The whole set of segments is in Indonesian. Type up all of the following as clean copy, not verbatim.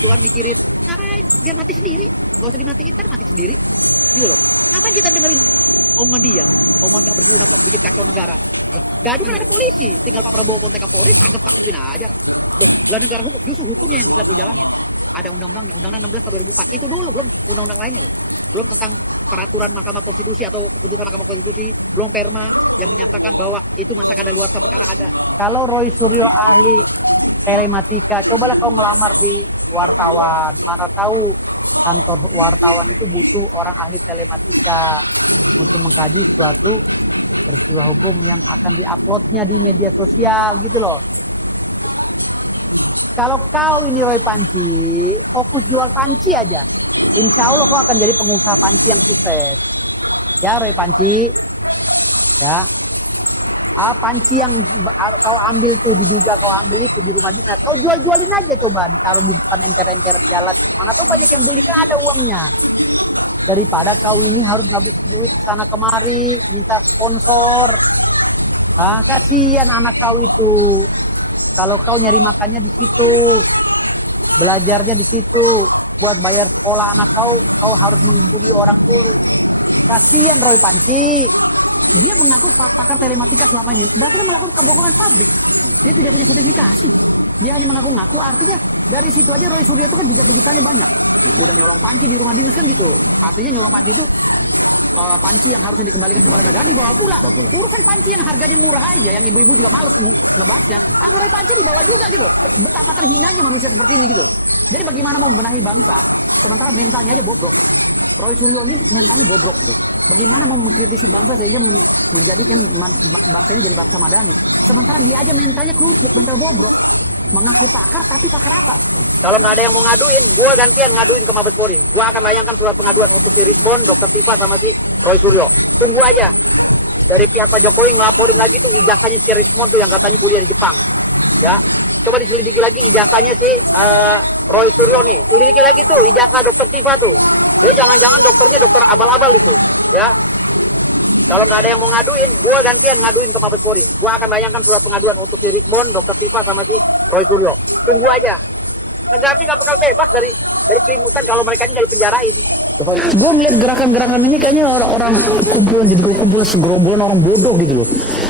dia pikirin dia mati sendiri, kalau tadi matiin kan mati sendiri. Kenapa kita dengerin oma dia, jadi kan ada polisi, tinggal mau bawa kontak ke polisi, kita panggilin aja. Dan negara hukum itu ada pakai itu dulu undang-undang lainnya, belum tentang peraturan Mahkamah Konstitusi atau putusan Mahkamah Konstitusi, belum perma dan bahwa itu bukan ada luar peraturan. Kalau Roy Suryo ahli telematika, cobalah kau melamar di wartawan, mana tahu kantor wartawan itu butuh orang ahli telematika. Tadi bagus ya hukum yang akan diuploadnya di media sosial gitu loh. Kalau kau ini Roy Panci, fokus jual panci aja, insya Allah kau akan jadi pengusaha panci yang sukses. Ya Roy Panci, ya. Panci yang kau ambil tuh juga kau ambil itu di masyarakat, kau jual-jualin aja coba. Kalau bukan kita jalan, anak banyak yang beli ada uangnya. Daripada kau ini harus kabur sana kemari minta sponsor. Nah, kasihan anak kau itu. Kalau kau nyari makannya di situ, belajarnya di situ, buat bayar sekolah anak kau harus mengikuti orang tua. Kasihan kau Panci. Kalau ada yang mau ngaduin, gua gantian ngaduin ke Mabes Polri. Gua akan layangkan surat pengaduan untuk direspon Dr. Pipa sama si Roy Suryo. Tunggu aja. Dari pihak Pak Jokowi ngelaporin lagi tuh ijazahnya si respon tuh yang katanya kuliah di Jepang. Ya, coba diselidiki lagi ijazahnya si Roy Suryo nih. Selidiki lagi tuh ijazah Dr. Pipa tuh. Lu jangan-jangan dokternya dokter abal-abal gitu. Ya. Kalau nggak ada yang mau ngaduin, gua gantian ngaduin ke Mabes Polri. Gua akan layangkan surat pengaduan untuk direspon Dr. Pipa sama si Roy Suryo. Tunggu aja. Tapi nggak pernah bebas dari keributan kalau mereka ini dipenjarain. Gue melihat gerakan-gerakan ini kayaknya orang-orang kumpulan jadi kumpulan segerombolan orang bodoh gitu loh,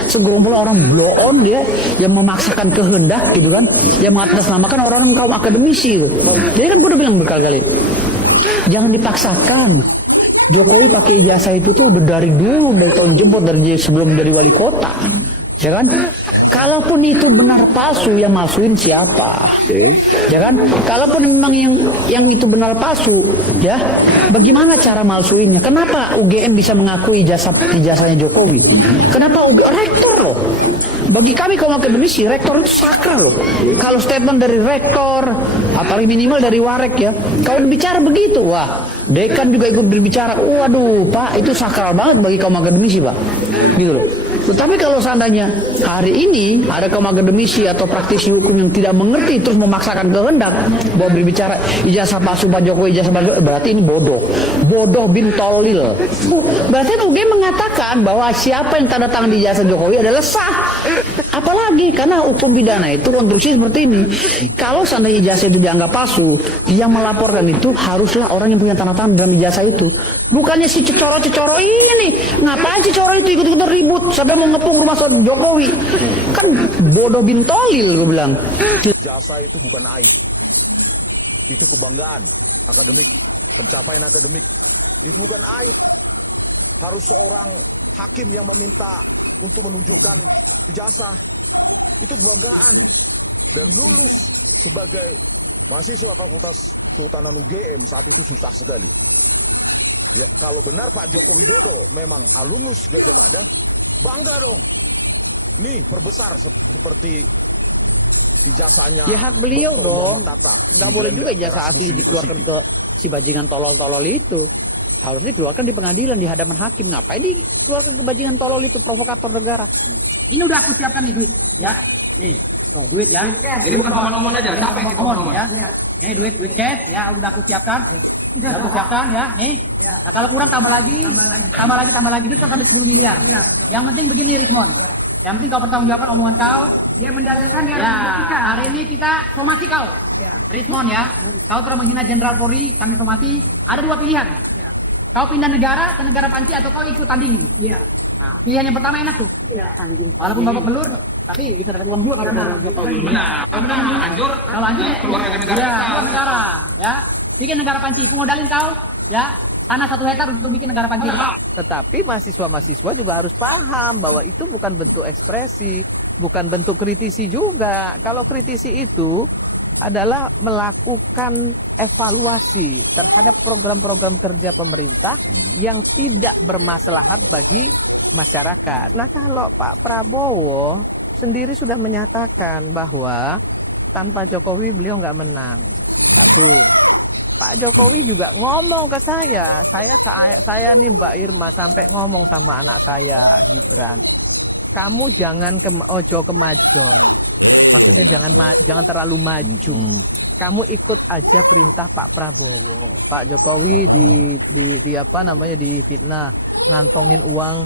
segerombolan orang blow ya yang memaksakan kehendak gitu kan, yang mengatasnamakan orang yang kaum akademisi gitu. Jadi kan gue udah bilang berkali-kali, jangan dipaksakan. Jokowi pakai ijazah itu tuh dari dulu botol jemput dari sebelum jadi wali kota. Ya kan? Kalaupun itu benar palsu, yang masukin siapa? Ya kan? Kalaupun memang yang itu benar palsu, ya bagaimana cara masukinnya? Kenapa UGM bisa mengakui ijazahnya Jokowi? Kenapa rektor? Bagi kami kaum akademisi, rektor itu sakral. Kalau statement dari rektor, apalagi minimal dari warek ya, kalau bicara begitu, wah, dekan juga ikut berbicara. Waduh, Pak, itu sakral banget bagi kaum akademisi, Pak. Gitu loh. Tetapi kalau seandainya hari ini ada kaum akademisi atau praktisi hukum yang tidak mengerti terus memaksakan kehendak bahwa berbicara ijazah palsu Pak Jokowi, ijazah palsu, berarti ini bodoh bin tolil. Berarti UGM mengatakan bahwa siapa yang tanda tangan di ijazah Jokowi adalah sah. Apalagi karena hukum pidana itu konstruksi seperti ini. Kalau seandainya ijazah itu dianggap palsu, yang melaporkan itu haruslah orang yang punya tanda tangan dalam ijazah itu. Bukannya si cecoro ini. Ngapain cecoro itu ikut-ikutan ribut sampai mau ngepung rumah Jokowi? Kan bodoh bin tolil gue bilang. Ya hak beliau dong, nggak boleh juga ijazah asli dikeluarkan ke si bajingan tolol-tolol itu. Kalau dikeluarkan di pengadilan di hadapan hakim, ngapain dikeluarkan ke bajingan tolol itu, provokator negara. Ini udah aku siapkan duit, ya. Duit ya. Ini bukan omong-omong aja, capek ngomong ya. Ini duit cash, ya udah aku siapkan, ya. Kalau kurang tambah lagi, itu akan disini ya. Yang penting begini semua. Yang penting kau bertanggung jawab omongan kau. Ya penjelasan ya. Hari ini kita mau mati kau. Rismon ya. kau telah menghina Jenderal Polri, kami hormati. Ada dua pilihan. Kau pindah negara ke negara Prancis atau kau ikut tanding. Nah, pilihan yang pertama enak tuh. Walaupun bapak pelur, tapi bisa dapat uang dua kalau kalau lanjut keluar negara, ya. Bikin negara Prancis, modalin kau, ya. Tanah 1 hektar untuk bikin negara Prancis. Tetapi mahasiswa juga harus paham bahwa itu bukan bentuk ekspresi, bukan bentuk kritisi juga. Kalau kritisi itu adalah melakukan evaluasi terhadap program-program kerja pemerintah yang tidak bermaslahat bagi masyarakat. Nah, kalau Pak Prabowo sendiri sudah menyatakan bahwa tanpa Jokowi beliau nggak menang. Pak Jokowi juga ngomong ke saya nih Mbak Irma sampai ngomong sama anak saya, kamu jangan ojo kemajuan, jangan terlalu maju, kamu ikut aja perintah Pak Prabowo. Pak Jokowi di apa namanya di fitnah ngantongi uang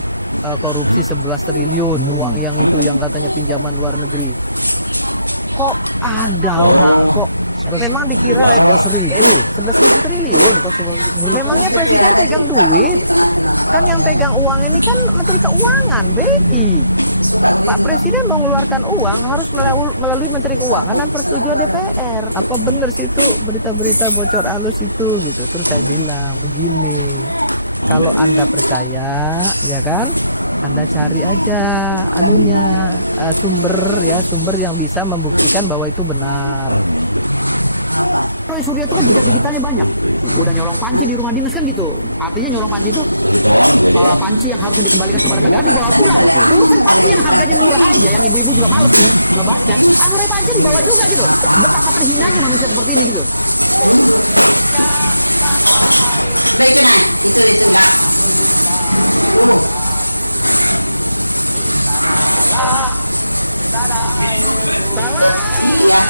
korupsi 11 triliun uang yang katanya pinjaman luar negeri. Kok ada? Kok memang di bawah. Ada juga kalau di tengah-tengah yang pegang uang ini kan Menteri Keuangan, BI. Pak Presiden mengeluarkan uang harus melalui Menteri Keuangan dan persetujuan DPR. Apa benar sih berita-berita bocor halus itu? Kalau Anda percaya, ya kan? Anda cari aja sumber yang bisa membuktikan bahwa itu benar. apa? Oh, Surya itu ceritanya banyak. Ada nyolong panci di rumah dinas kan gitu. Artinya nyolong panci itu. Nyolong panci yang harus Tanya boleh boleh kata ini. Apa? Udah itu naik, itu enggak. Iya.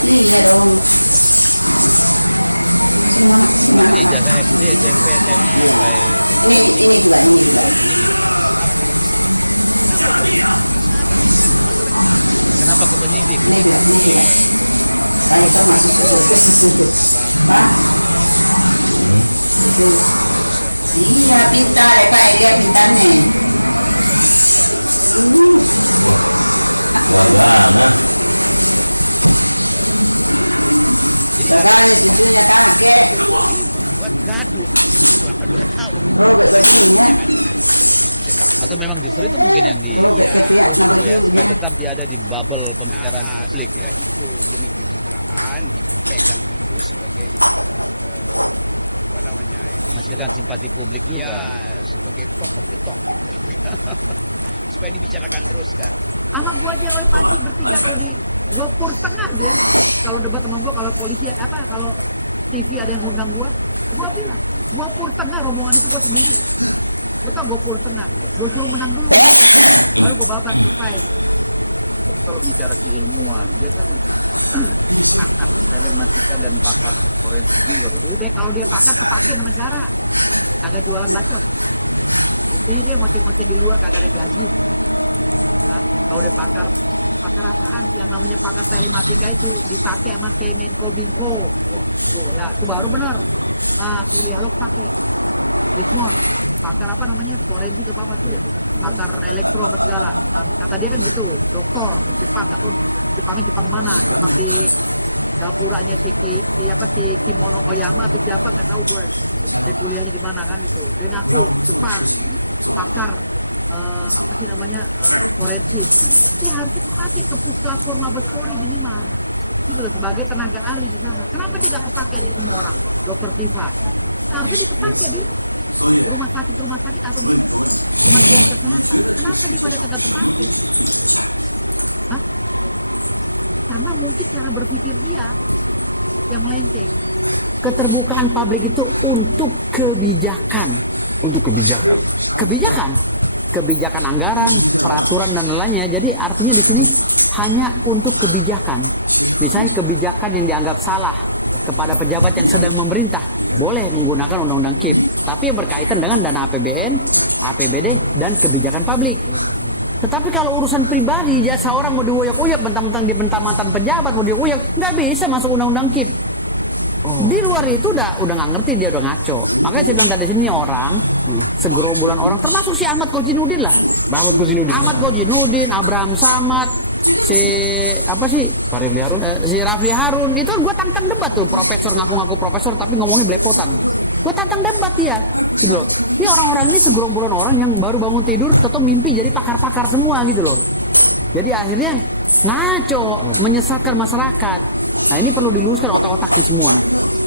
Iya dong. Semangat. Iya. Ini juga. Ini juga. Saya itu masuk ke situ. Pak. Itu. Iya, pintar ya Pak, dia pintarnya. Wagana. Baganya cucunya kakek. Robek bajunya. Robek ketiak na bajunya. anak buahnya Gopur tengah. Kalau debat sama gua, kalau polisi apa, kalau TV ada yang Gopur, Gopur tengah rombongan itu. Kita Gopur tengah. Gopur menang. Jadi kalau dia sekarang ada 2 orang. Jadi dia masih di luar. Baru benar. Nah, itu akan apa namanya? Mulai itu akan elektronik tadi kan itu dokter cepat paling kemana dan mulanya itu bayangan gimana kan? 你让我们做的事情做完了，走吧。 sebagai tenaga ahli, kenapa tidak pakai kompensasi? 你什么意思？所以问你个问题，你觉得这个世界上什么东西最值钱？ Keterbukaan publik itu untuk kebijakan, kebijakan anggaran, peraturan dan lainnya. Jadi artinya di sini hanya untuk kebijakan. Misalnya kebijakan yang dianggap salah kepada pejabat yang sedang memerintah boleh menggunakan undang-undang KIM, tapi berkaitan dengan dana APBN, APBD dan kebijakan publik. Tetapi kalau urusan pribadi, jasa orang mau diuyap-uyap, mentang-mentang di mantan pejabat mau diuyap, nggak bisa masuk undang-undang KIM. Di luar itu udah nggak ngerti, dia udah ngaco. Makanya saya bilang dari sini orang, segerombolan orang, termasuk si Ahmad Kojinuddin lah. Ahmad Kojinuddin, Abraham Samad, si Rafli Harun, itu gue tantang debat tuh, profesor ngaku-ngaku profesor tapi ngomongnya belepotan. Gue tantang debat dia. Gitu. Ini orang-orang ini segerombolan orang yang baru bangun tidur tetap mimpi jadi pakar-pakar semua gitu loh. Jadi akhirnya ngaco, menyesatkan masyarakat. Nah ini perlu diluruskan otak-otak semua.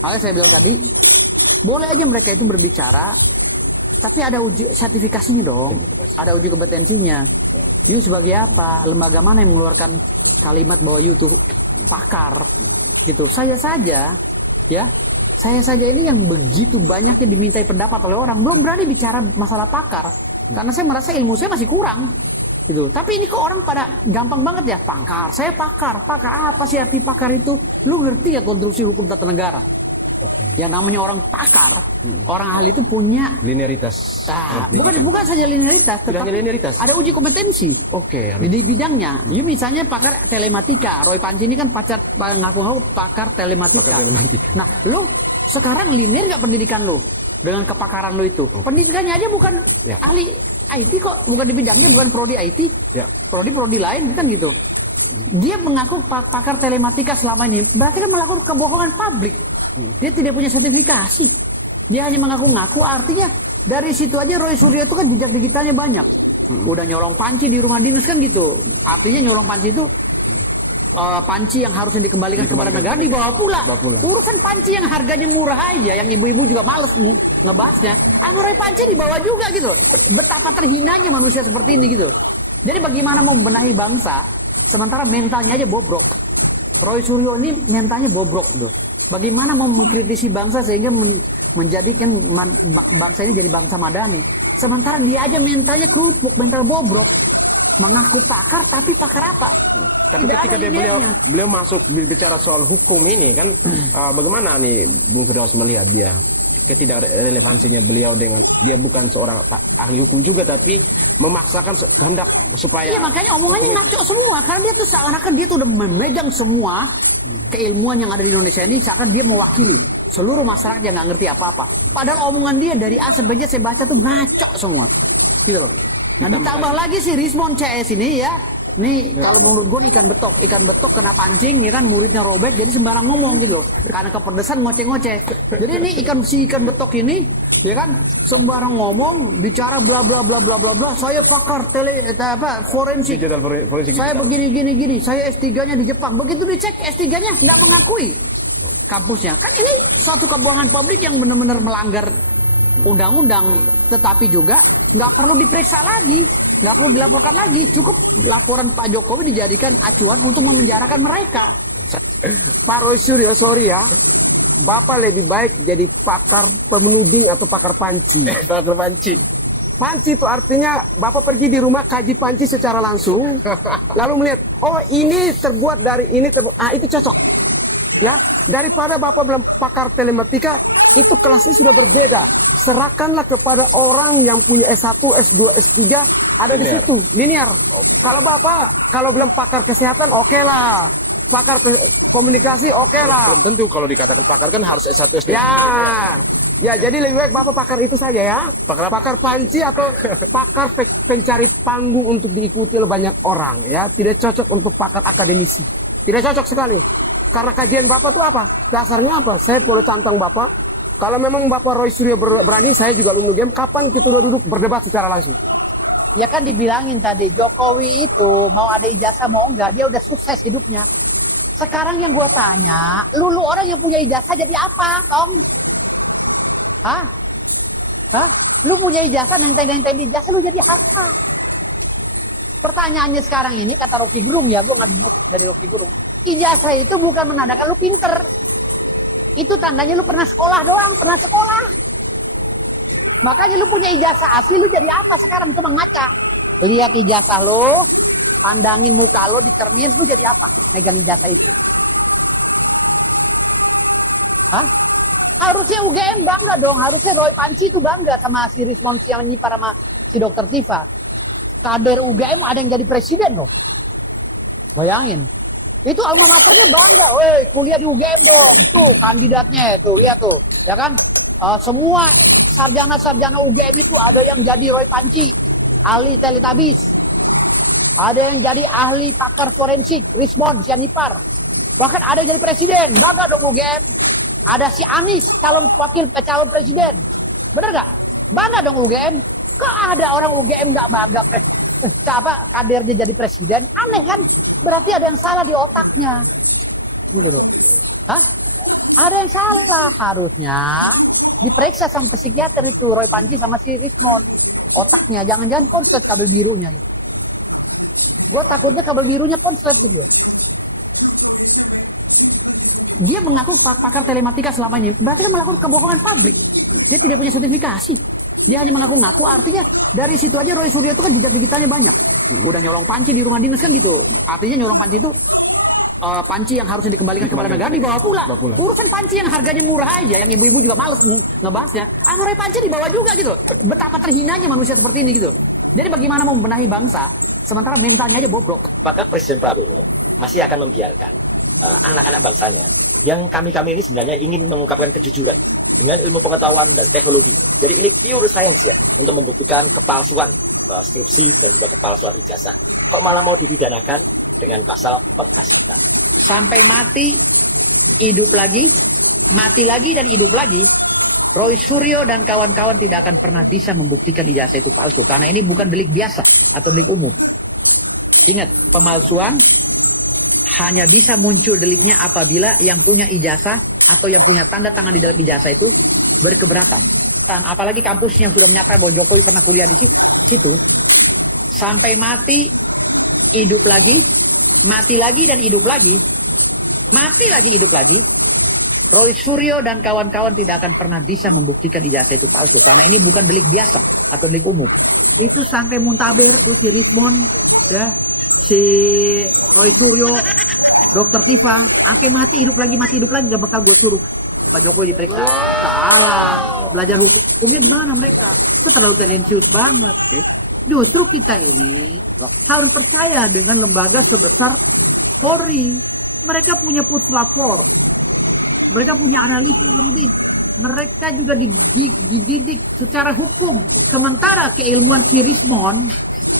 Makanya saya bilang tadi, boleh aja mereka itu berbicara, tapi ada uji sertifikasinya dong, ada uji kompetensinya. Ini sebagai apa? Lembaga mana yang mengeluarkan kalimat bahwa itu pakar? Gitu. Saya saja ini yang begitu banyak dimintai pendapat oleh orang, belum berani bicara masalah pakar, karena saya merasa ilmu saya masih kurang. Gitu. Tapi ini kok orang pada gampang banget ya, pakar. Saya pakar apa sih arti pakar itu? Lu ngerti ya konstruksi hukum tata negara? Ya namanya orang pakar, orang ahli itu punya linearitas. Bukan saja linearitas, linearitas. ada uji kompetensi. Oke. Di bidangnya, ini misalnya pakar telematika. Roy Panji ini kan pakar telematika. Nah, lu sekarang ini nggak pendidikan lu dengan kepakaran lu itu. Pendidikannya aja bukan ahli IT kok, bukan di bidangnya, bukan prodi IT, prodi lain kan gitu. Dia mengaku pakar telematika selama ini, berarti kan melakukan kebohongan pabrik. Dia tidak punya sertifikasi. Dia hanya mengaku-ngaku, artinya dari situ aja Roy Suryo itu kan jejak digitalnya banyak. Udah nyolong panci di rumah dinas kan gitu. Artinya nyolong panci itu panci yang harusnya dikembalikan kepada negara dibawa pulang. Urusan panci yang harganya murah aja, yang ibu-ibu juga males tuh ngebahasnya. Akhirnya panci dibawa juga gitu. Betapa terhinanya manusia seperti ini gitu. Jadi bagaimana mau membenahi bangsa, sementara mentalnya aja bobrok. Roy Suryo ini mentalnya bobrok gitu. Bagaimana mau mengkritisi bangsa sehingga menjadikan bangsa ini jadi bangsa madani. Sementara dia ada mentalnya kerupuk, mental bobrok. Mengaku pakar tapi pakar apa? Ketika beliau masuk bicara soal hukum ini kan, bagaimana nih Bung Firdaus melihat dia ketidakrelevansinya beliau dengan dia bukan seorang ahli hukum juga, tapi memaksakan hendak supaya Iya makanya omongannya ngaco semua, karena dia tuh seakan-akan dia tuh udah memegang semua keilmuan yang ada di Indonesia ini, karena dia mewakili seluruh masyarakat yang nggak ngerti apa-apa. Padahal omongan dia dari A sampai Z saya baca tuh ngaco semua. Nah, ditambah lagi si Rismon CS ini ya, nih mulut gue kita betok kena pancing, ya kan, bisa robek, jadi sembarang ngomong gitu. Karena kepedesan ngoceh-ngoceh. Jadi ini ikan betok ini, ya kan, sembarang ngomong, bicara bla bla bla bla bla bla. Saya pakar forensik. Saya begini, saya S3-nya di Jepang. Begitu dicek S3-nya nggak mengakui kampusnya. Kan ini suatu kebohongan publik yang benar-benar melanggar undang-undang, tetapi juga nggak perlu diperiksa lagi, nggak perlu dilakukan lagi. Cukup laporan Pak Jokowi dijadikan acuan untuk menjarakan mereka. Pak Roy Suryo, sorry ya, Bapak lebih baik jadi pakar pemuding atau pakar panci. Pakar panci. Panci itu artinya Bapak pergi di rumah kaji panci secara langsung, lalu melihat, oh ini terbuat dari ini, itu cocok. Ya, daripada Bapak bilang pakar telematika, itu kelasnya sudah berbeda. Serahkanlah kepada orang yang punya S1, S2, S3 ada di situ, linear. Kalau Bapak, kalau bilang pakar kesehatan, oke lah. Pakar komunikasi, oke lah. Tentu kalau dikatakan pakar kan harus S1, S2. Ya, jadi lebih baik Bapak pakar itu saja ya. Pakar panci atau pakar pencari panggung untuk diikuti oleh banyak orang. Ya, tidak cocok untuk pakar akademisi. Tidak cocok sekali. Karena kajian Bapak itu apa? Dasarnya apa? Saya perlu tantang Bapak. Kalau memang Bapak Roy Suryo berani, saya juga ilmu game. Kapan kita duduk berdebat secara langsung? Ya kan dibilangin tadi, Jokowi itu mau ada ijazah mau enggak, dia udah sukses hidupnya. Sekarang yang gue tanya, lu orang yang punya ijazah jadi apa, Tom? Hah? Lu punya ijazah, nenteng-nenteng ijazah, lu jadi apa? Pertanyaannya sekarang ini, kata Rocky belum ya, gue belum. Ijazah itu bukan menandakan lu pinter. Itu tandanya lu pernah sekolah doang, pernah sekolah. Makanya lu punya ijazah api, lu jadi apa sekarang? Cuma ngaca. Lihat ijazah lu, pandangin muka lu di termir, lu jadi apa? Pegang ijazah lu. Hah? Harusnya UGM bangga dong, harusnya Roy Panci itu bangga sama si Rismon yang ini para si Dr. Siva. Kader UGM ada yang jadi presiden dong. Bayangin. Itu awal kuliah di UGM tuh kandidatnya tuh, lihat tuh, ya kan? Semua sarjana-sarjana UGM itu ada yang jadi Roy Panji, ahli teletabis, ada yang jadi ahli pakar forensik, Rismond Sianipar, bahkan ada yang jadi presiden. Bangga dong UGM. Ada si Anies calon presiden, bener gak? Bangga dong UGM. Kok ada orang UGM nggak bangga kadernya jadi presiden? Aneh kan? Berarti ada yang salah di otaknya. Hah? Ada yang salah harusnya. Diperiksa sama psikiater itu Roy Panji sama si Rismond. Otaknya jangan-jangan konslet kabel birunya. Gue takutnya kabel birunya konslet. Dia mengaku pakar telematika selamanya. Berarti dia melakukan kebohongan pabrik. Dia tidak punya sertifikasi. Dia hanya mengaku-ngaku. Artinya dari situ aja Roy Suryo itu kan juga ceritanya banyak. Udah nyolong panci di rumah dinas kan gitu. Artinya nyolong panci itu panci yang harus dikembalikan kepada negara dibawa pulang. Urusan panci yang harganya murah aja, yang ibu-ibu juga males ngebahasnya. Roy Panci dibawa juga gitu. Betapa terhinanya manusia seperti ini gitu. Jadi bagaimana mau membenahi bangsa sementara mentalnya aja bobrok. Maka presiden baru pasti akan membiarkan anak-anak bangsa yang kami ini sebenarnya ingin mengungkapkan kejujuran dan ilmu pengetahuan dan teknologi. Jadi ini pure saya untuk menunjukkan kepalsuan skripsi dan juga kepalsuan ijazah. Kok malah mau dipidanakan dengan pasal pemerasan? Sampai mati, hidup lagi, mati lagi dan hidup lagi. Roy Suryo dan kawan-kawan tidak akan pernah bisa membuktikan ijazah itu palsu karena ini bukan delik biasa atau delik umum. Ingat, pemalsuan hanya bisa muncul deliknya apabila yang punya ijazah atau yang punya tanda tangan dari ijazah itu berkeberatan. Apalagi kampus yang sudah menyatakan bahwa Jokowi pernah kuliah di situ. Sampai mati, hidup lagi, mati lagi dan hidup lagi, mati lagi hidup lagi. Roy Suryo dan kawan-kawan tidak akan pernah bisa membuktikan ijazah itu palsu. Ini bukan delik biasa atau delik umum. Itu sampai muntabir si Rismond, ya, si Roy Suryo, Dokter Tifa, akhirnya mati hidup lagi, gak bakal gue suruh. Gak boleh diperiksa. Salah, belajar hukum gimana mereka? Itu terlalu serius banget. Justru kita ini harus percaya dengan lembaga sebesar Polri. Mereka punya puslapor, mereka punya analisa, mereka juga dididik secara hukum. Sementara keilmuan si Rismond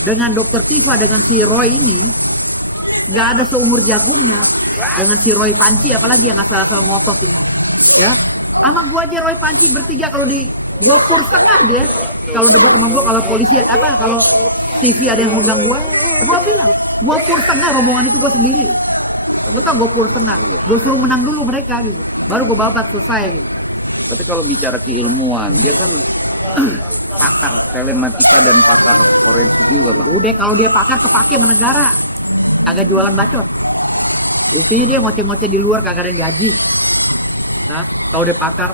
dengan Dokter Tifa dengan si Roy ini gak ada seumur jagungnya dengan si Roy Panci, apalagi anak salah motor ini. Ya, anak gua aja Roy Panci bertiga kalau di dokter saja dia. Kalau di sama gua, kalau polisi ada apa, kalau TV ada yang ngundang gua pur setengah rombongan itu gua sendiri. Tetap gua pur setengah, gua suruh menang dulu mereka, baru gua bawa selesai. Tapi kalau bicara keilmuan, pakar telematika dan pakar, udah kalau dia pakar kepake sama negara, agak jualan bacot. Biasanya dia moce-moce di luar kagak ada gaji. Nah, kalau dia pakar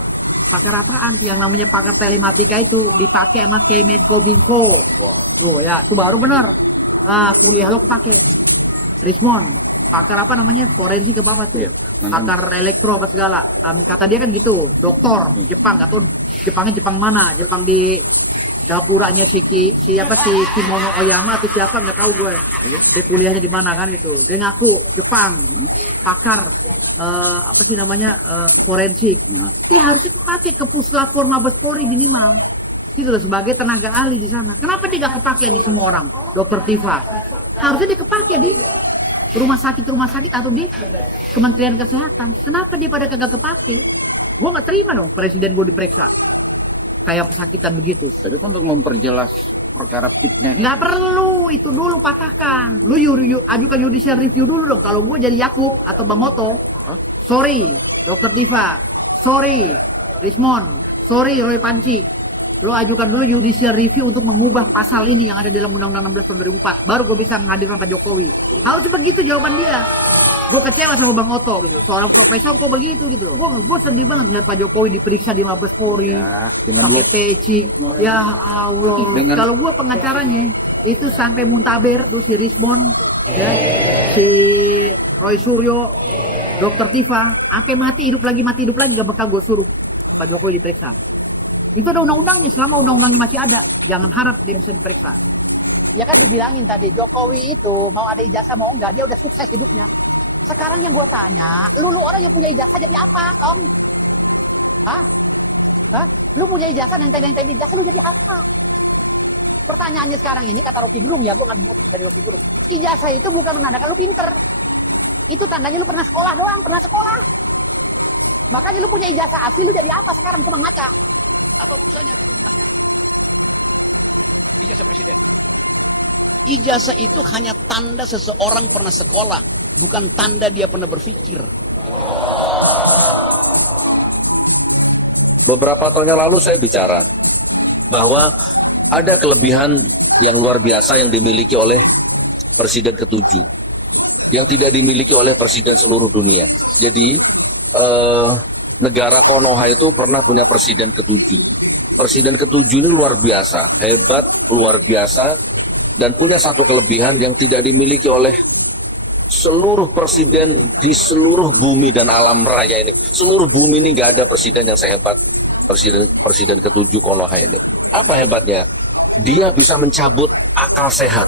apaan sih yang namanya pakar telematika itu dipakai sama Kemenkominfo. Ya, itu baru benar. Nah, kuliah lo pakai. Rismond, pakar apa namanya? Forensik apa sih? Pakar elektro apa segala. Tapi kata dia kan gitu, doktor Jepang atau Jepangnya Jepang mana? Jepang di dapuranya si Kimono Oyama atau siapa nggak tahu gue. Dia kuliahnya di mana kan itu. Dia ngaku Jepang, pakar apa sih namanya forensik. Dia harus pakai ke puslapor Mabes Polri minimal. Gitu loh, sebagai tenaga ahli di sana. Kenapa dia nggak kepake di semua orang? Dokter Tifa harusnya dia kepake di rumah sakit atau di Kementerian Kesehatan. Kenapa dia pada kagak kepake? Gue nggak terima dong presiden gue diperiksa kayak sakitan begitu. tapi untuk memperjelas perkara hukum, Nggak perlu itu dulu patahkan. Lu ajukan judicial review dulu dong. Kalau gue jadi Yaku atau Bang Moto, sorry Dokter Tifa, sorry Rismond, sorry Roy Panci, lo ajukan dulu judicial review untuk mengubah pasal ini yang ada dalam Undang-Undang 16 tahun 2004. Baru gue bisa menghadirkan Pak Jokowi. Harus begitu jawaban dia. Gue kecewa sama Bang Oto, seorang profesor kok begitu gitu. Gue sedih banget dengan Pak Jokowi diperiksa di Mabes Polri, sama Peci. Ya Allah, kalau gue pengacaranya itu sampai muntaber tuh si Rismond, ya, si Roy Suryo, Dokter Tifa, sampai mati hidup lagi gak bakal gue suruh Pak Jokowi diperiksa. Itu ada undang-undangnya, selama undang-undangnya masih ada, jangan harap dia bisa diperiksa. Ya kan dibilangin tadi Jokowi itu mau ada ijazah mau enggak, dia udah sukses hidupnya. sekarang yang gue tanya, lu orang yang punya ijazah dari apa, Om? Hah? Hah? Lu punya ijazah yang dari ijazah lu dari apa? Pertanyaannya sekarang ini kata Rocky belum ya, bukan ijazah itu bukan menandakan lu pinter. Itu tandanya lu pernah sekolah doang, pernah sekolah. Makanya lu punya ijazah asli lu dari apa sekarang pernah maca? Ijazah itu hanya tanda seseorang pernah sekolah, bukan tanda dia pernah berpikir. Beberapa tahun yang lalu saya bicara bahwa ada kelebihan yang luar biasa yang dimiliki oleh Presiden ke-7 yang tidak dimiliki oleh Presiden seluruh dunia. Jadi negara Konoha itu pernah punya Presiden ke-7. Presiden ke-7 ini luar biasa, hebat, luar biasa, dan punya satu kelebihan yang tidak dimiliki oleh seluruh presiden di seluruh bumi dan alam raya ini. Seluruh bumi ini nggak ada presiden yang sehebat presiden ke-7 Konoha itu. Apa hebatnya? Dia bisa mencabut akal sehat.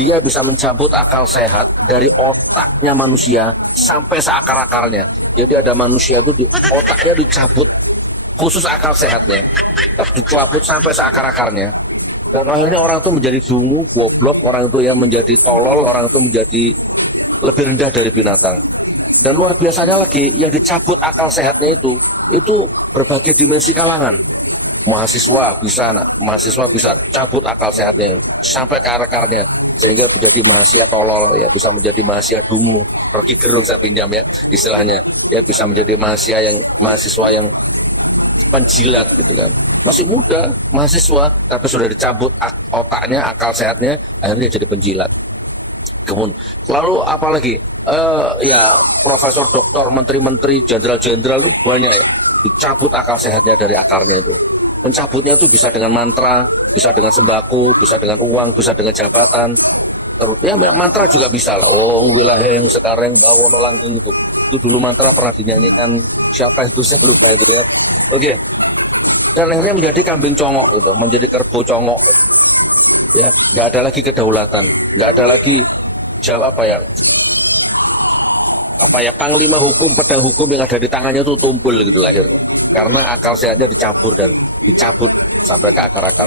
Dia bisa mencabut akal sehat dari otaknya manusia sampai seakar-akarnya. Jadi ada manusia itu otaknya dicabut, khusus akal sehatnya dicabut sampai seakar-akarnya. Karena ini orang itu menjadi dungu, goblok, orang itu yang menjadi tolol, orang itu menjadi lebih rendah dari binatang. Dan luar biasanya lagi, yang dicabut akal sehatnya itu berbagai dimensi kalangan. Mahasiswa bisa cabut akal sehatnya sampai ke akar-akarnya, sehingga menjadi mahasiswa tolol, ya, bisa menjadi mahasiswa dungu, pergi gerung sampingnya ya, istilahnya, yang bisa menjadi mahasiswa yang penjilat, ya. Masih muda, mahasiswa, tapi sudah dicabut otaknya, akal sehatnya, akhirnya jadi penjilat. Kemudian, lalu apalagi? Ya, profesor, doktor, menteri-menteri, jenderal-jenderal banyak ya, dicabut akal sehatnya dari akarnya. Mencabutnya itu bisa dengan mantra, bisa dengan sembako, bisa dengan uang, bisa dengan jabatan. Terus ya nggak mantra juga bisa lah. Oh, wilayah sekarang bawa langsung gitu. Itu dulu mantra pernah dinyanyikan siapa itu sebelum saya gitu ya. Oke. Dan akhirnya menjadi kambing congok gitu, menjadi kerbau congok. Ya, nggak ada lagi kedaulatan, nggak ada lagi panglima hukum, pedang hukum yang ada di tangannya itu tumpul gitu lah ya. Karena akal sehatnya dicabut sampai ke akar-akar.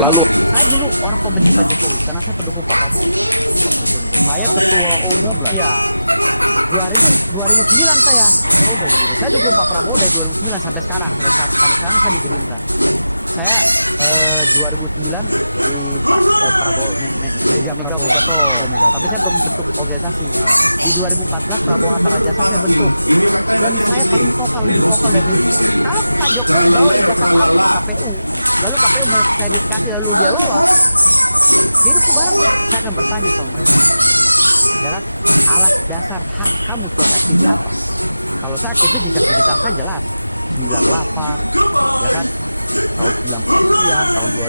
Lalu Il mio cappello è pieno di sling, nel bosco piccolo e misterioso. Trallallero, trallallà. No. Hey, you! Goodbye! Hooray!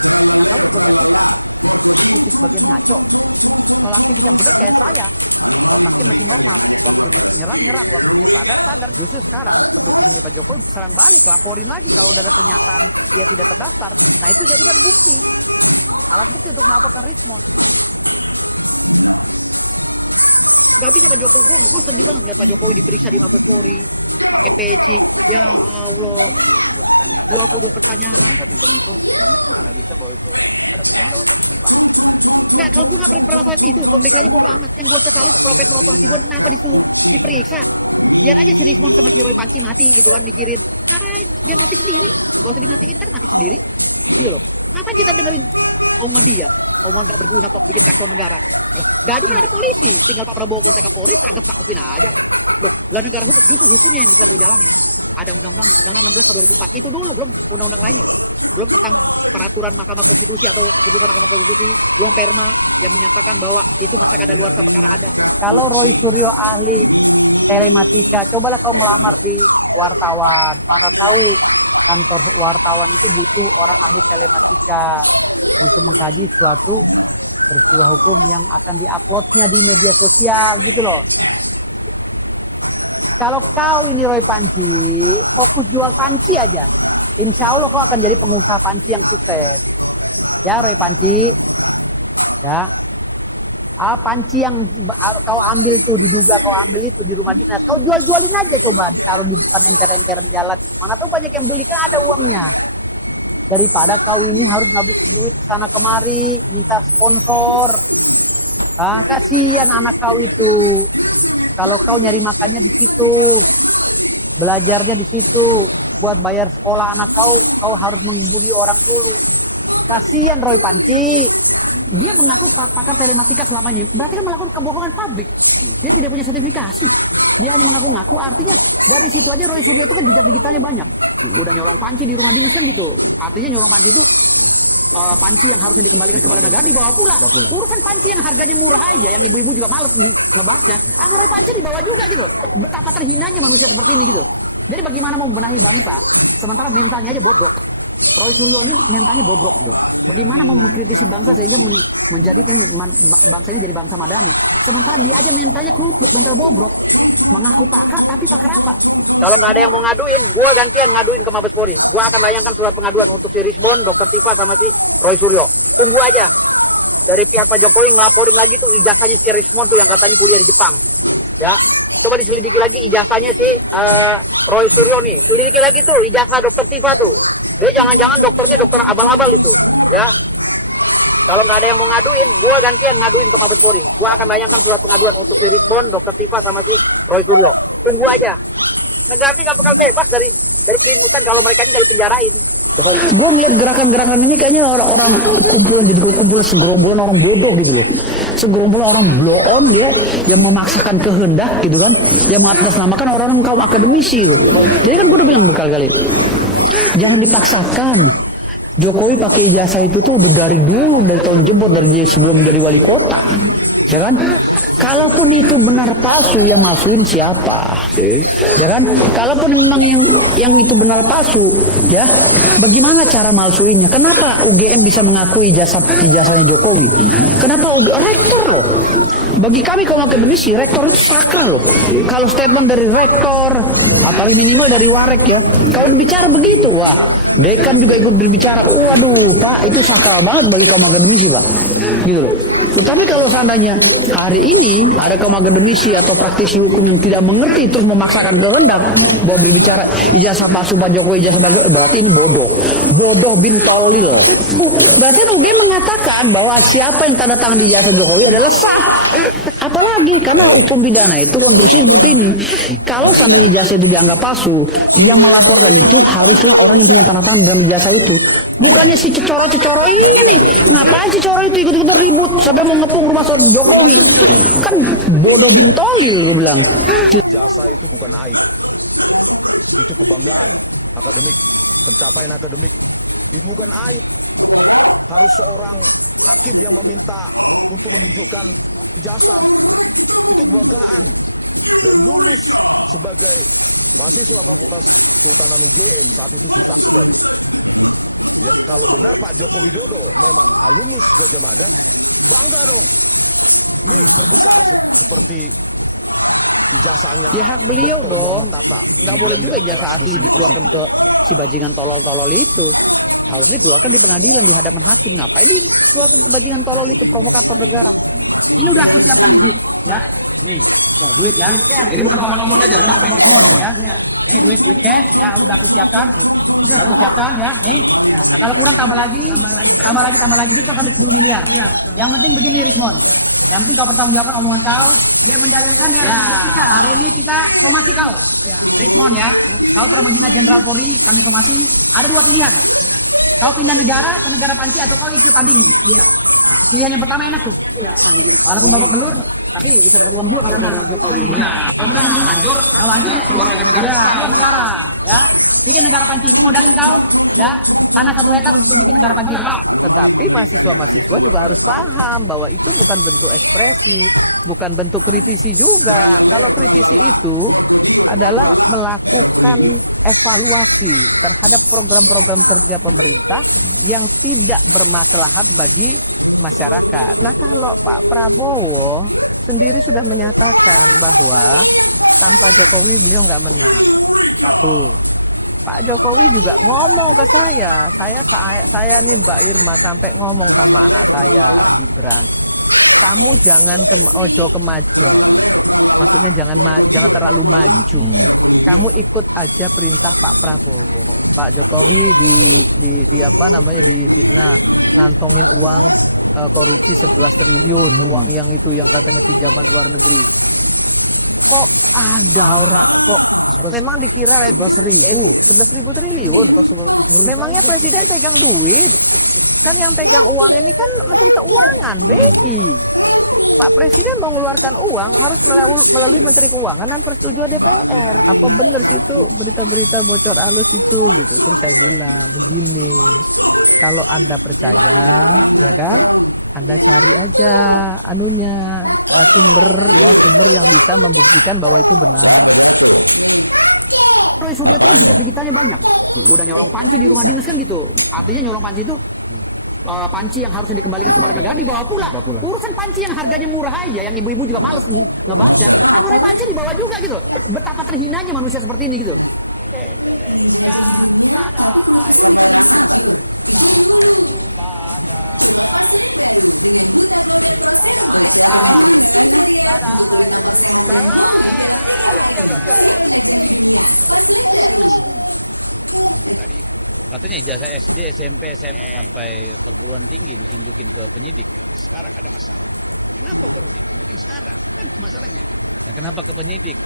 Trallallero, trallallà. Porco tum tum tum tum tum tum tum tum tum sahur. Anomali mengerikan yang hanya keluar pada saat. Here we go. No. Go, go, go! Tum tum tum tum tum tum tum tum tum sahur. Ballerina cappuccina. Mi mi mi mi. Ballerina cappuccina. Mi mi mi mi. Cobalah kau melamar di wartawan. Akan tahu kantor wartawan itu bikin orang yang baca lagi suatu hukum akan diuploadnya di media sosial gitu loh. Kalau kau ini Roy Panci, fokus jual panci aja, insya Allah kau akan jadi pengusaha panci yang sukses. Ya Roy Panci. Ya, panci yang kau ambil itu diduga kau ambil itu di rumah dinas, kau jual-jualin aja coba, taruh di tempat jalan. Mana tuh banyak yang beli, kan ada uangnya. Daripada kau ini harus ngambil duit sana kemari, minta sponsor. Kasihan anak kau itu. Kalau kau nyari makannya di situ, belajarnya di situ, buat bayar sekolah anak kau harus menghubungi orang tulis. Kasihan Roy Panci. Apakah problematika selama ini? Sebenarnya dia melakukan kebohongan pabrik. Dia tidak punya sertifikat. Dia mengaku-ngaku asli. Dan itu aja Roy Suryo itu kan juga banyak. Panci di rumah dinas gitu. Artinya nyawa Panci itu Panci harus di rumah dinas dan dibawa pulang. Urusan Panci yang harganya murah aja, ribu juga males nih. Panci dibawa juga gitu. Betapa terhinanya manusia gitu. Jadi bagaimana mau berani wanita? Sementara beritanya aja bodoh. Roy Suryo ini Ballerina cappuccino. Kalau nggak ada yang mengaduin, gua gantian ngaduin ke Mabes Polri. Gua akan layangkan surat pengaduan untuk si Ridwan, Dr. Tifa sama si Roy Suryo. Tunggu aja. Dari pihak Pak Jokowi ngelaporin lagi tuh ijazahnya si Ridwan tuh yang katanya kuliah di Jepang. Ya, coba diselidiki lagi ijazahnya si Roy Suryo nih. Selidiki lagi tuh ijazah Dr. Tifa tuh. Jadi jangan-jangan dokternya dokter abang-abang tuh. Ya. Kalau nggak ada yang mau ngaduin, gua gantian ngaduin ke Mabes Polri. Gua akan layangkan surat pengaduan untuk si Ridwan, Dr. Tifa sama si Roy Suryo. Tunggu aja. Negara nggak bakal bebas dari keributan kalau mereka tidak dipenjarain. Gue ngeliat gerakan-gerakan ini kayaknya orang-orang kumpulan segerombolan orang bodoh gitu loh. Segerombolan orang blow on ya, yang memaksakan kehendak gitu kan, yang mengatasnamakan orang-orang kaum akademisi gitu. Jadi kan gue bilang berkali-kali, jangan dipaksakan. Jokowi pakai ijazah itu tuh dari dulu, dari tahun jebot, dari sebelum jadi wali kota, ya kan? Kalaupun itu benar palsu, yang masukin siapa, ya kan? Kalaupun memang yang itu benar palsu, ya, bagaimana cara malsuinnya? Kenapa UGM bisa mengakui ijazahnya Jokowi? Kenapa rektor loh? Bagi kami kaum akademisi, rektor itu sakral loh. Kalau statement dari rektor atau minimal dari warek ya, kalau bicara begitu, wah, dekan juga ikut berbicara. Waduh, Pak, itu sakral banget bagi kaum akademisi, Pak. Gitu. Tapi kalau seandainya hari ini ada kaum akademisi atau praktisi hukum yang tidak mengerti itu memaksakan kehendak bahwa berbicara ijazah palsu Pak Jokowi, ijazah Pak Jokowi, berarti ini bodoh bin Pauli loh. Berarti dia menyatakan bahwa siapa yang tanda tangan di ijazah Jokowi adalah sah. Apalagi karena hukum pidana itu begini, kalau ijazah itu dianggap palsu, Situ aja hantu rusak. tanggung ijazah itu. Si cecoro ini, matikan sudah. Cecoro itu ikut-ikutan ribut sampai mau ngepung rumah saudara Jokowi. Ini masuk situ. Kan Ini sudah. Toli dia bilang. Okay. Correcto mundo. Eureka! I'm so excited. I'm so excited. Bajingan tolol-tolol itu akan di pengadilan di mahkamah hakim. Bajingan tolol itu Dari sana. Anomali mengerikan yang Tambah lagi itu akan semuanya. Yang penting begini Rismon. Nanti kau pertanggungjawabkan omongan kau. Nah, ini kita kau. Rismon ya. Kau kan menjadi Polri, kami masing ada dua pilihan. Kau punya negara Panci atau kau ikut tanding. Pilihan yang pertama enak tuh. Kalau mau mundur, anomali mengerikan yang hanya keluar pada satu. paham bahwa itu bukan bentuk ekspresi, bukan bentuk kritisi juga. Tralalero, tralala, porcodio, porcoala, ero coligno. Evaluasi terhadap program-program kerja pemerintah yang tidak bermaslahat bagi masyarakat. Kan kalau Pak Prabowo sendiri sudah menyatakan bahwa Jokowi bilang nggak Eureka! Pak Jokowi juga ngomong ke saya juga di rumah sampai ngomong. Tralalero, tralala, jangan ojo kemaju. Trallallero, trallallà, porco Dio e porco Allah. Ero con il Kamu mio ikut aja perintah Pak Jokowi di mana uang yang memang dikira memangnya presiden pegang duit kan yang pegang uang ini kan Pak Presiden mengeluarkan uang harus melalui Menteri Keuangan dan persetujuan ballerina capo. berita bocor halus itu kalau ada anunya Siapa jatuh? Apanya? Mana bisa gitu. Artinya nyolong panci itu panci yang harus dikembalikan dan dibawa pulang. Urusan panci yang harganya murah aja, yang ibu-ibu juga harus nih. Panci dibawa juga gitu. Betapa terhinanya manusia seperti ini gitu. Ingin jelajah di dunia, tapi keluh kesah apa? Pikir dulu. Coba Vaseline baru dengan Buta Glow dan Pro Serum memang skincare untuk kulit tampak sehat dan glowing dalam 3 hari. Siap jelajah di dunia. Vaseline baru. Katanya ijazah SD, SMP, SMA sampai kenapa ke penyidik?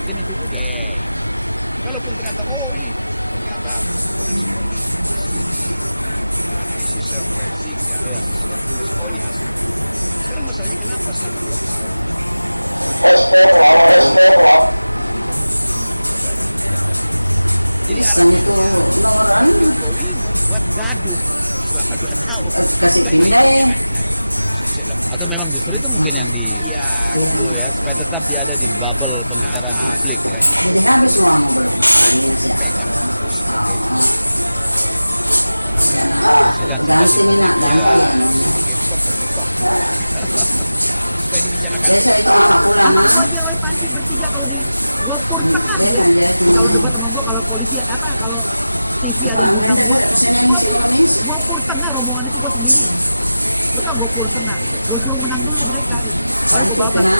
Lisan itu nomoran kasih pindah ya. Atau memang sulit mungkin yang Iya. tetap berada di bubble publik. Jadi habis uang belum? Iya sih. Oh. Ganti minat ganti anunya. Biasa itu apa pula mah? Dan aja cuma. Ibu ambil ada pesan yang masih komis. Cantik kena.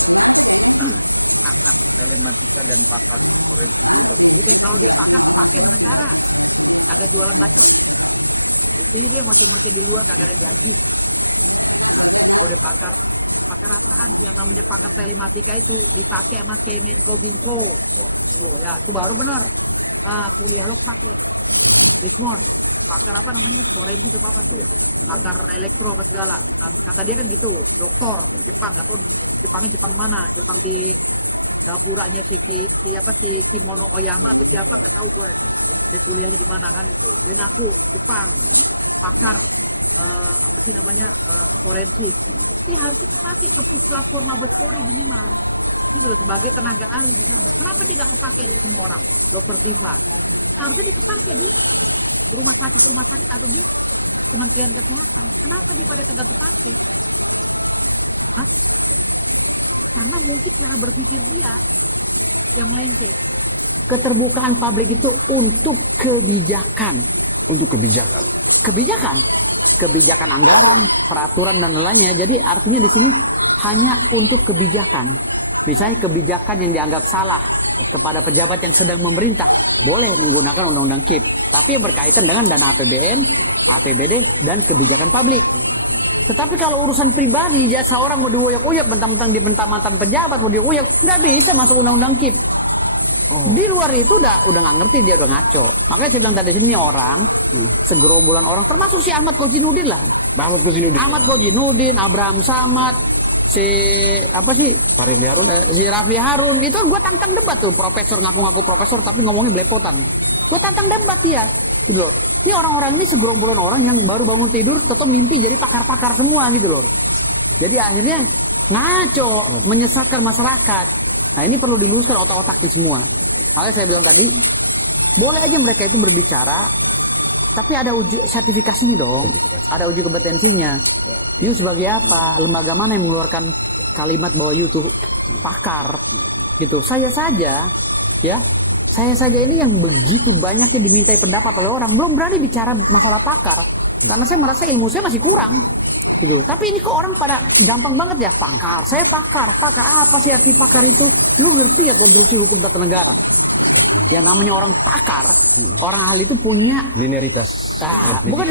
Gimana tuh kayaknya? Anak sih, itu udah cuma orang tua tidak sendiri anak-anak juga. Enak banget nak. Keterbukaan publik itu untuk kebijakan anggaran, peraturan dan lainnya. Jadi artinya di sini hanya untuk kebijakan. Misalnya kebijakan yang dianggap salah kepada pejabat yang sedang memerintah boleh menggunakan undang-undang KIP, tapi yang berkaitan dengan dana APBN, APBD dan kebijakan publik. Tetapi kalau urusan pribadi, jasa orang mau diuyap-uyap, mentang-mentang dibentang-mentang pejabat mau diuyap, nggak bisa masuk undang-undang KIP. Di luar itu udah nggak ngerti dia udah masuk. Makanya sedang dari sini orang segerombolan orang termasuk si Ahmad Kozinudin lah. Ahmad Kozinudin, Abraham Samad, si Rafli Harun itu gua tantang debat tuh, profesor ngaku-ngaku profesor tapi ngomongin belepotan. Gua tantang debat dia. Ini orang-orang ini segerombolan orang yang baru bangun tidur tetap mimpi jadi pakar-pakar semua gitu loh. Jadi akhirnya ngaco, menyesatkan masyarakat. Nah ini perlu diusir otak-otak di semua. Kalian saya bilang tadi, boleh aja mereka itu berbicara, tapi ada uji sertifikasinya dong, ada uji kompetensinya. Ini sebagai apa? Lembaga mana yang mengeluarkan kalimat bahwa itu pakar? Gitu. Saya saja ini yang begitu banyaknya dimintai pendapat oleh orang, belum berani bicara masalah pakar. Karena saya merasa ilmu saya masih kurang. Tapi ini kok orang pada gampang banget ya, pakar. Saya pakar apa sih arti pakar itu? Lu ngerti ya kondisi itu ke negara. Yang namanya orang pakar. Orang ahli itu punya generika. bukan